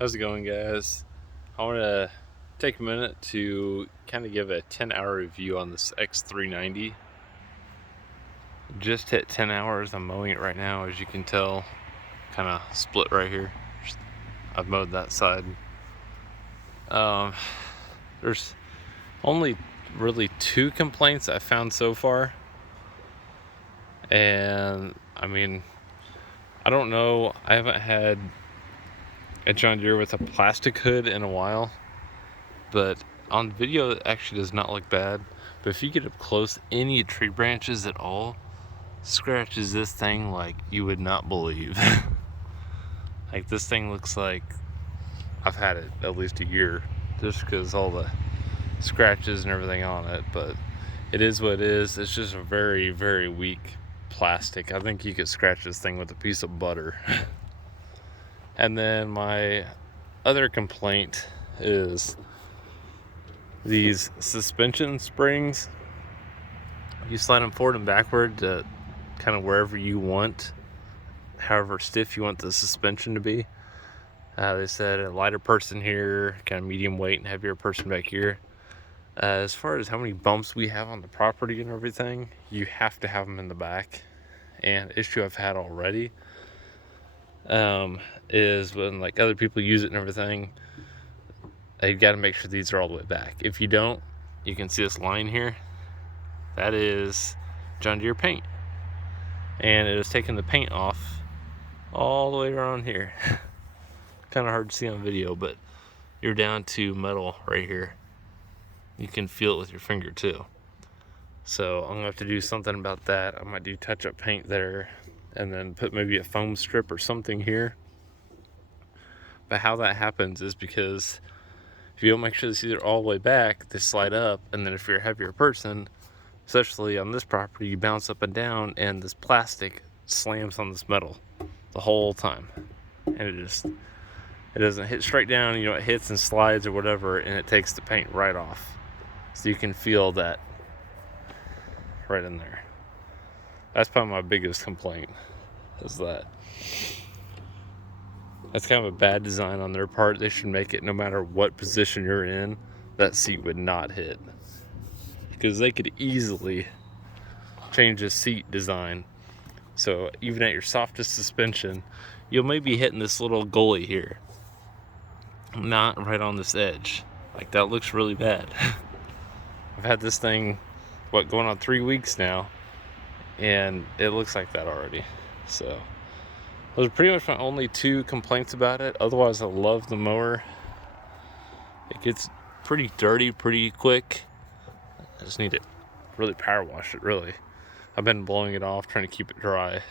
How's it going, guys? I want to take a minute to kind of give a 10-hour review on this X390. Just hit 10 hours. I'm mowing it right now, as you can tell. Kind of split right here. I've mowed that side. There's only really 2 complaints I found so far. And I mean, I don't know. I haven't had a John Deere with a plastic hood in a while, but on video it actually does not look bad. But if you get up close, any tree branches at all scratches this thing like you would not believe. Like, this thing looks like I've had it at least a year, just because all the scratches and everything on it. But it is what it is. It's just a very, very weak plastic. I think you could scratch this thing with a piece of butter. And then my other complaint is these suspension springs. You slide them forward and backward to kind of wherever you want, however stiff you want the suspension to be. They said a lighter person here, kind of medium weight, and heavier person back here. As far as how many bumps we have on the property and everything, you have to have them in the back. And issue I've had already is when like other people use it and everything, you've got to make sure these are all the way back. If you don't, you can see this line here. That is John Deere paint. And it has taken the paint off all the way around here. Kind of hard to see on video, but you're down to metal right here. You can feel it with your finger too. So I'm gonna have to do something about that. I might do touch-up paint there and then put maybe a foam strip or something here. But how that happens is because if you don't make sure these are all the way back, they slide up, and then if you're a heavier person, especially on this property, you bounce up and down, and this plastic slams on this metal the whole time. And it doesn't hit straight down, it hits and slides or whatever, and it takes the paint right off. So you can feel that right in there. That's probably my biggest complaint, is that. That's kind of a bad design on their part. They should make it no matter what position you're in, that seat would not hit. Because they could easily change the seat design. So even at your softest suspension, you'll maybe hitting this little gully here, not right on this edge. Like, that looks really bad. I've had this thing, going on 3 weeks now, and it looks like that already. So those are pretty much my only 2 complaints about it. Otherwise, I love the mower. It gets pretty dirty pretty quick. I just need to really power wash it, really. I've been blowing it off, trying to keep it dry,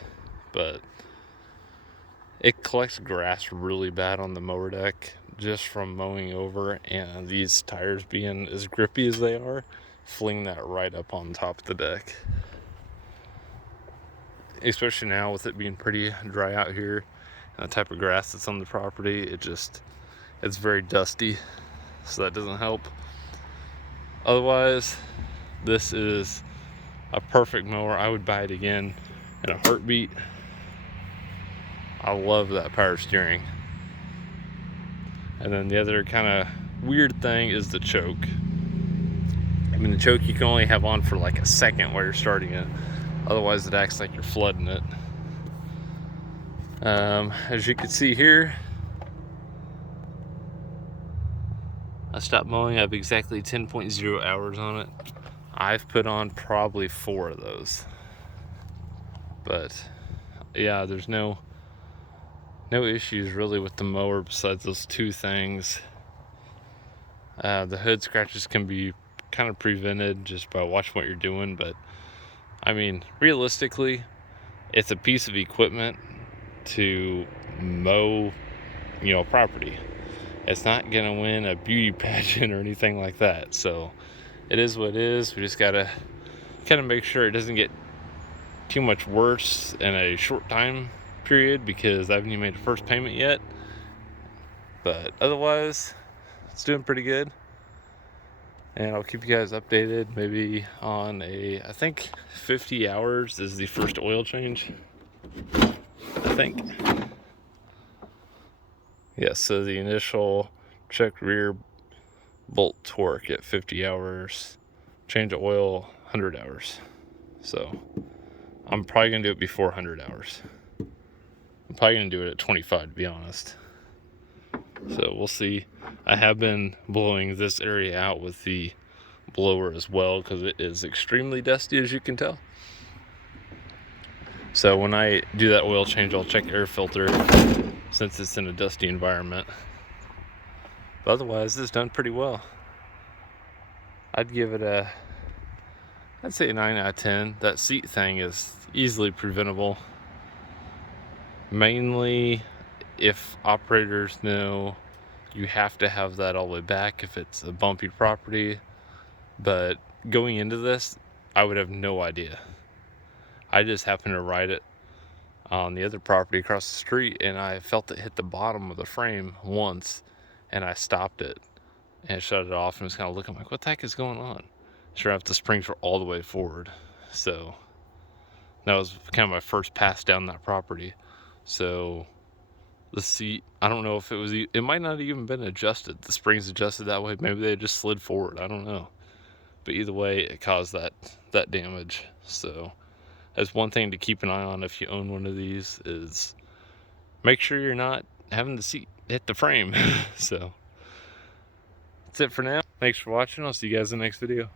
but it collects grass really bad on the mower deck just from mowing over, and these tires being as grippy as they are, fling that right up on top of the deck. Especially now with it being pretty dry out here and the type of grass that's on the property, it's very dusty, so that doesn't help. Otherwise, this is a perfect mower. I would buy it again in a heartbeat. I love that power steering. And then the other kind of weird thing is the choke. I mean, the choke you can only have on for like a second while you're starting it. Otherwise, it acts like you're flooding it. As you can see here, I stopped mowing. I have exactly 10.0 hours on it. I've put on probably 4 of those. But yeah, there's no issues really with the mower besides those 2 things. The hood scratches can be kind of prevented just by watching what you're doing, but I mean, realistically, it's a piece of equipment to mow, property. It's not gonna win a beauty pageant or anything like that. So it is what it is. We just gotta kind of make sure it doesn't get too much worse in a short time period, because I haven't even made a first payment yet. But otherwise, it's doing pretty good. And I'll keep you guys updated maybe on I think 50 hours is the first oil change, I think. Yeah, so the initial check rear bolt torque at 50 hours, change of oil 100 hours. So I'm probably gonna do it before 100 hours. I'm probably gonna do it at 25 to be honest. So we'll see. I have been blowing this area out with the blower as well because it is extremely dusty, as you can tell. So when I do that oil change, I'll check air filter since it's in a dusty environment. But otherwise, it's done pretty well. I'd give it I'd say a 9 out of 10. That seat thing is easily preventable. Mainly if operators know you have to have that all the way back if it's a bumpy property. But going into this, I would have no idea. I just happened to ride it on the other property across the street and I felt it hit the bottom of the frame once and I stopped it and shut it off and was kind of looking like, what the heck is going on? Sure enough, the springs were all the way forward. So that was kind of my first pass down that property. So the seat, I don't know if it might not have even been adjusted. The springs adjusted that way. Maybe they just slid forward. I don't know. But either way, it caused that damage. So that's one thing to keep an eye on if you own one of these is make sure you're not having the seat hit the frame. So that's it for now. Thanks for watching. I'll see you guys in the next video.